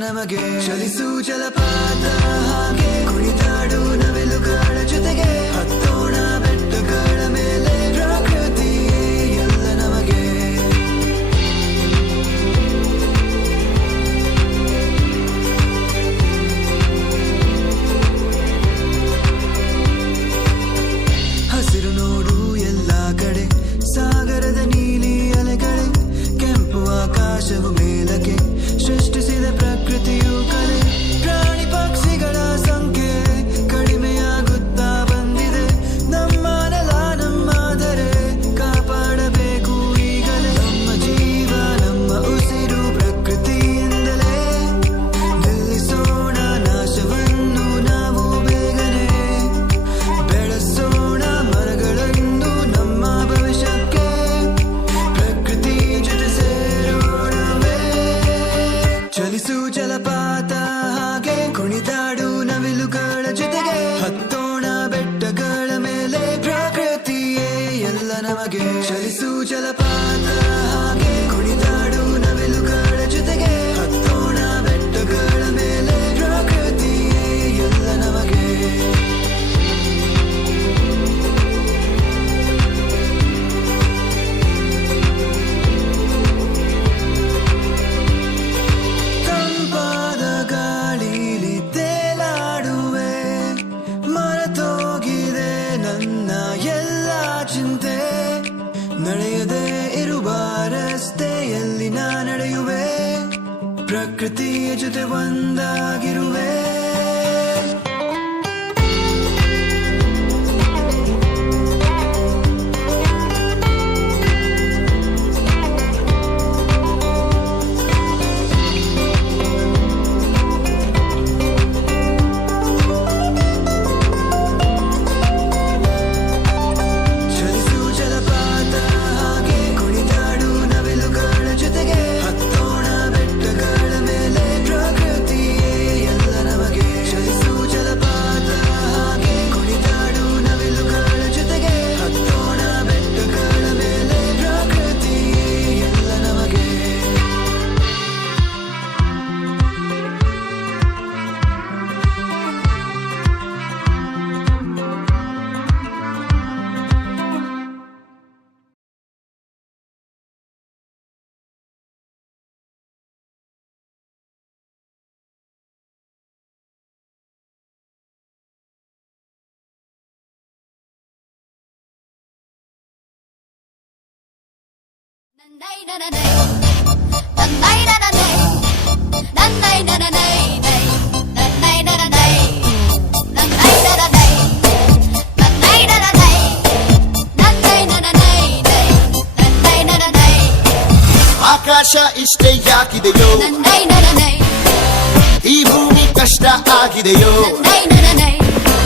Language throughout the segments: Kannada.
ನಮಗೆ ಚಲಿಸು ಜಲಪಾತ ಹಾಗೆ ಕುಣಿದಾಡು ನವಿಲುಗಳ ಜೊತೆಗೆ ಹತ್ತೋಣ ಬೆಟ್ಟಗಳ ಮೇಲೆ ಪ್ರಕೃತಿ ಎಲ್ಲ ನಮಗೆ ಹಸಿರು ನೋಡು ಎಲ್ಲ ಕಡೆ ಸಾಗರದ ನೀಲಿ ಅಲೆಗಳೇ ಕೆಂಪು ಆಕಾಶವು ಮೇಲಕ್ಕೆ ಸೃಷ್ಟಿಸಿದ ಪ್ರಕೃತಿಯು ಕಲೆ ಪ್ರಾಣಿ ಪಕ್ಷಿಗಳ ಸಂಖ್ಯೆ ಕಡಿಮೆಯಾಗುತ್ತಾ ಬಂದಿದೆ ನಮ್ಮ ನೆಲ ನಮ್ಮಾದರೆ ಕಾಪಾಡಬೇಕು ಈಗಲೇ ನಮ್ಮ ಜೀವ ನಮ್ಮ ಉಸಿರು ಪ್ರಕೃತಿಯಿಂದಲೇ ನಿಲ್ಲಿಸೋಣ ನಾಶವನ್ನು ನಾವು ಬೇಗನೆ ಬೆಳೆಸೋಣ ಮರಗಳನ್ನು ನಮ್ಮ ಭವಿಷ್ಯಕ್ಕೆ ಪ್ರಕೃತಿ ಜೊತೆ ಸೇರೋಣವೇ ಚಲಿಸು ಜಲಪಾತ ಹಾಗೆ ಕುಣಿದಾಡು ನವಿಲುಗಳ ಜೊತೆಗೆ ಹತ್ತೋಣ ಬೆಟ್ಟಗಳ ಮೇಲೆ ಪ್ರಕೃತಿಯೇ ಎಲ್ಲ ನಮಗೆ ಚಲಿಸು ಜಲಪಾತ ಹಾಗೆ ಕುಣಿದಾಡು ನವಿಲುಗಳ ಜೊತೆಗೆ ಹತ್ತೋಣ ಬೆಟ್ಟಗಳ ಮೇಲೆ ಪ್ರಕೃತಿಯೇ ಎಲ್ಲ ನಮಗೆ ತಂಪಾದ ಗಾಳಿಲಿ ತೇಲಾಡುವೆ ಮರೆತೋಗಿದೆ ನನ್ನ ಎಲ್ಲ ಚಿಂತೆ ನಡೆಯದೇ ಇರುವ ರಸ್ತೆಯಲ್ಲಿ ನಾ ನಡೆಯುವೆ ಪ್ರಕೃತಿಯ ಜೊತೆ ಒಂದಾಗಿರುವೆ ಚಲಿಸು ಜಲಪಾತ ಹಾಗೆ ಕುಣಿದಾಡು ನವಿಲುಗಳ ಜೊತೆಗೆ ಹತ್ತೋಣ ಬೆಟ್ಟಗಳ ಮೇಲೆ ಪ್ರಕೃತಿಯೇ ಎಲ್ಲ ನಮಗೆ ಚಲಿಸು ಜಲಪಾತ ಹಾಗೆ ಕುಣಿದಾಡು ನವಿಲುಗಳ ಜೊತೆಗೆ ಹತ್ತೋಣ ಬೆಟ್ಟಗಳ ಮೇಲೆ ಪ್ರಕೃತಿಯೇ ಎಲ್ಲ ನಮಗೆ ಆಕಾಶ ಇಷ್ಟೇ ಯಾಕಿದೆಯೋ ಈ ಭೂಮಿ ಕಷ್ಟ ಆಗಿದೆಯೋ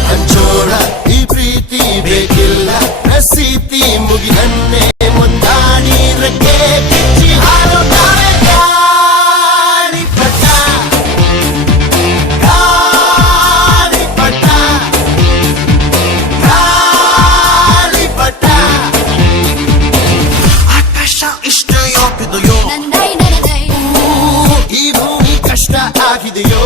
ಹಂಚೋಣ ಈ ಪ್ರೀತಿ ಬೇಕಿಲ್ಲ ಪ್ರಸಿದ್ಧಿ ಮುಗಿದನ್ನೇ ಮುಂದಾಡಿ ರೆಕ್ಕೆ ಕಿಚ್ಚಿ ಹಾರುತ್ತಾರೆ ಗಾಳಿಪಟ ಗಾಳಿಪಟ ಗಾಳಿಪಟ ಆಕಾಶ ಇಷ್ಟೇ ಯಾಕಿದೆಯೋ ಈ ಭೂಮಿ ಕಷ್ಟ ಆಗಿದೆಯೋ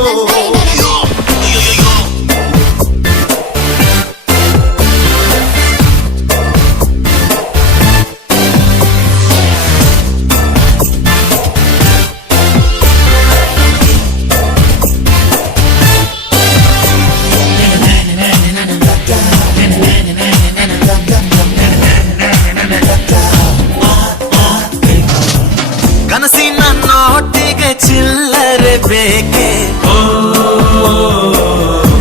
ಕನಸಿನ ನೋಟಿಗೆ ಚಿಲ್ಲರೆ ಬೇಕೆ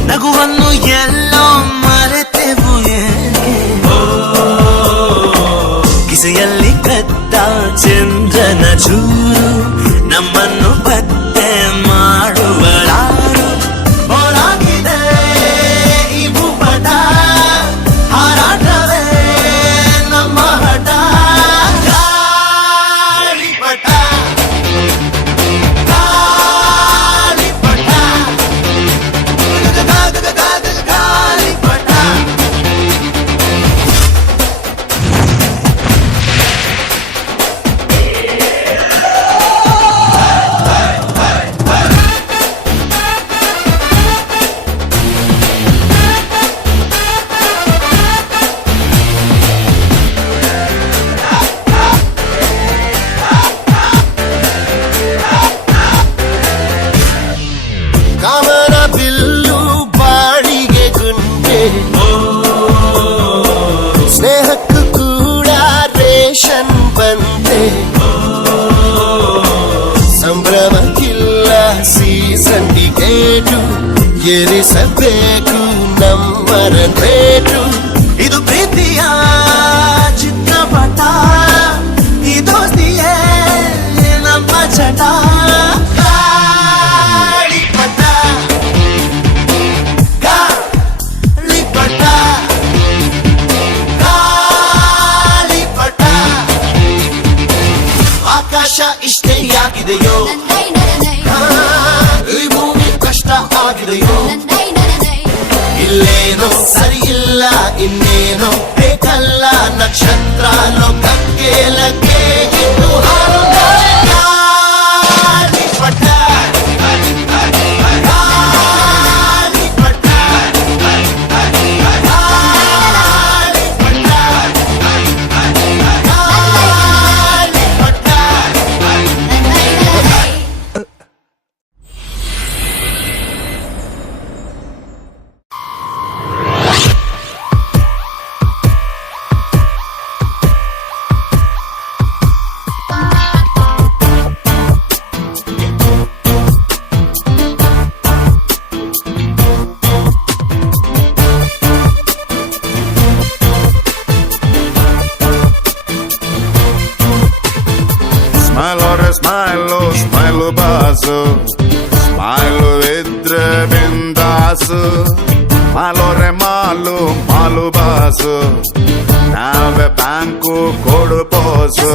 ನಗುವನ್ನು ಎಲ್ಲೋ ಮರೆತೆವು ಏಕೆ ಕಿಸೆಯಲ್ಲಿ ಕದ್ದ ಚಂದ್ರನ ಚೂರು ನಮ್ಮನ್ನು ಪತ್ತೆ ಮಾಡುವಳಾರು ಹೊರಗಿದೆ ಈ ಭೂಪಟ ಹಾರಾಟವೇ ನಮ್ಮ ಹಠ ಗಾಳಿಪಟ ಗಾಳಿಪಟ ಗಾಳಿಪಟ ರೇಟು ಏರಿಸಬೇಕು ನಂಬರ ರೇಟು ಇದು ಪ್ರೀತಿಯ ಚಿತ್ರಪಟ ಈ ದೋಸ್ತಿಯೇ ನಮ್ಮ ಚಟ ಗಾಳಿಪಟ ಗಾಳಿಪಟ ಗಾಳಿಪಟ ಆಕಾಶ ಇಷ್ಟೇ ಯಾಗಿದೆಯೋ ಈ ಭೂಮಿ ಕಷ್ಟ ಆಗಿದೆಯೋ ಇಲ್ಲೇನೋ ಸರಿ ಇಲ್ಲ ಇನ್ನೇನೋ ಬೇಕಲ್ಲ ನಕ್ಷತ್ರ ಲೋಕಕ್ಕೆ ಲಗ್ಗೆ ಇಟ್ಟು ಹಾರು ಗಾಳಿಪಟ ಗಾಳಿಪಟ ಸ್ಮೈಲು ಬಾಸು ಸ್ಮೈಲು ಇದ್ರೆ ಬಿಂದಾಸು ಮಾಲೋರೆ ಮಾಲು ಬಾಸು ನಾವೇ ಬ್ಯಾಂಕು ಕೊಡು ಪೋಸು